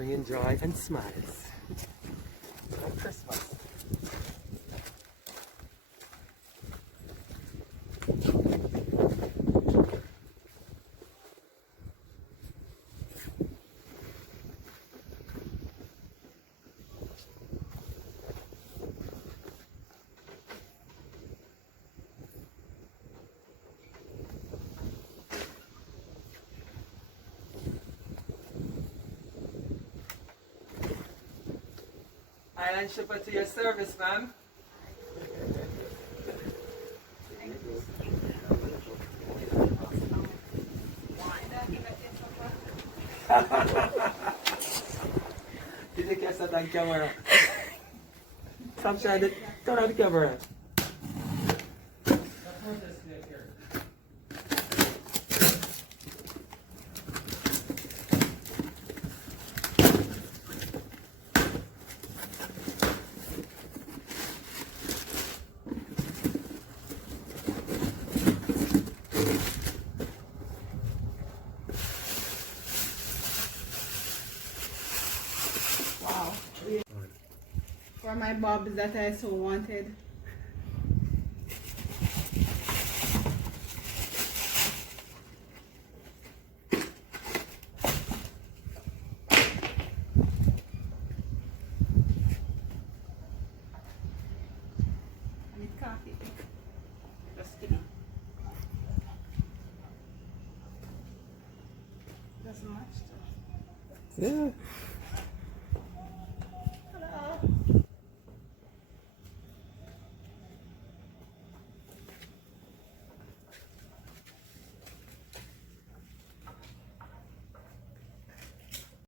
bringing joy and smiles on Christmas. Island shipper to your service, ma'am. Did you catch that on camera? Stop trying to turn on the camera. Wow. For my bobs that I so wanted. I need coffee. Just kidding. Doesn't match though. Yeah.